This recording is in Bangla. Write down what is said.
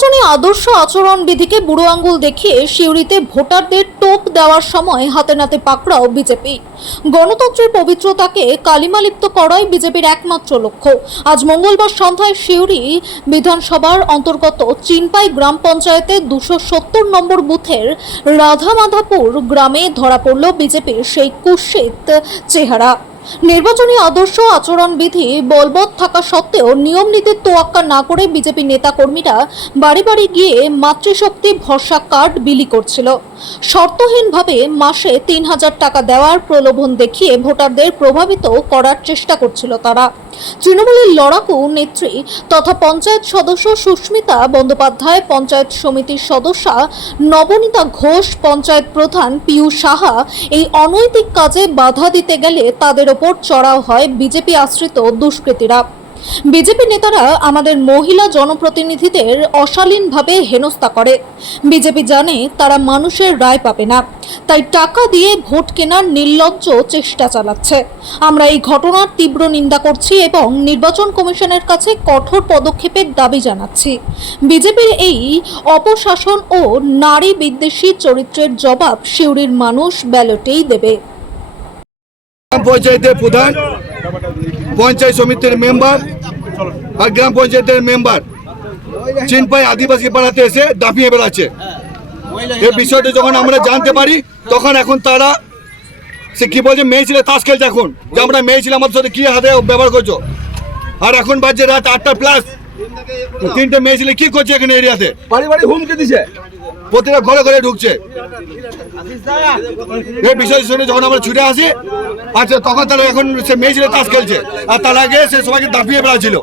নির্বাচনী আদর্শ আচরণবিধিকে বুড়ো আঙ্গুল দেখিয়ে সিউড়িতে ভোটারদের টোপ দেওয়ার সময় হাতে নাতে পাকড়াও বিজেপি। গণতন্ত্রের পবিত্রতাকে কালিমালিপ্ত করাই বিজেপির একমাত্র লক্ষ্য। আজ মঙ্গলবার সন্ধ্যায় সিউড়ি বিধানসভার অন্তর্গত চিনপাই গ্রাম পঞ্চায়েতে 270 নম্বর বুথের রাধামাধাপুর গ্রামে ধরা পড়ল বিজেপির সেই কুৎসিত চেহারা। নির্বাচনী আদর্শ আচরণবিধি বলবৎ থাকা সত্ত্বেও নিয়ম নীতির তোয়াক্কা না করে বিজেপি নেতাকর্মীরা বাড়ি বাড়ি গিয়ে মাতৃশক্তি ভরসা কার্ড বিলি করছিল। শর্তহীনভাবে মাসে 3000 টাকা দেওয়ার প্রলোভন দেখিয়ে ভোটারদের প্রভাবিত করার চেষ্টা করছিল তারা। তৃণমূলের লড়াকু নেত্রী তথা পঞ্চায়েত সদস্য সুস্মিতা বন্দ্যোপাধ্যায়, পঞ্চায়েত সমিতির সদস্যা নবনীতা ঘোষ, পঞ্চায়েত প্রধান পীযূষ সাহা এই অনৈতিক কাজে বাধা দিতে গেলে তাদের ওপর চড়াও হয় বিজেপি আশ্রিত দুষ্কৃতীরা। বিজেপি নেতারা আমাদের মহিলা জনপ্রতিনিধিদের অশালীনভাবে হেনস্থা করে। বিজেপি জানে তারা মানুষের রায় পাবে না, তাই টাকা দিয়ে ভোট কেনার নির্লজ্জ চেষ্টা চালাচ্ছে। আমরা এই ঘটনার তীব্র নিন্দা করছি এবং নির্বাচন কমিশনের কাছে কঠোর পদক্ষেপের দাবি জানাচ্ছি। বিজেপির এই অপশাসন ও নারী বিদ্বেষী চরিত্রের জবাব সিউড়ির মানুষ ব্যালটেই দেবে। পঞ্চায়েতের প্রধান, পঞ্চায়েত সমিতির মেম্বার আর গ্রাম পঞ্চায়েতের মেম্বার চিনপাই আদিবাসী পাড়াতে এসে দাপিয়ে বেড়াচ্ছে। এই বিষয়টা যখন আমরা জানতে পারি তখন এখন তারা সে কি বলছে, মেয়ে ছেলে তাস খেলছে। এখন যে আমরা মেয়ে ছেলে আমাদের সাথে কি হাতে ব্যবহার করছো, আর এখন বাজছে রাত 8টা প্লাস। 3টে মেয়ে ছেলে কি করছে এখানে এরিয়াতে? বাড়ি বাড়ি হুমকি দিচ্ছে, প্রতিটা ঘরে ঘরে ঢুকছে। এই বিষয় শুনে যখন আমরা ছুটে আসি, আচ্ছা তখন তারা এখন সে মেয়ে ছেলে তাস খেলছে, আর তার আগে সে সবাইকে দাপিয়ে বেড়াচ্ছিল।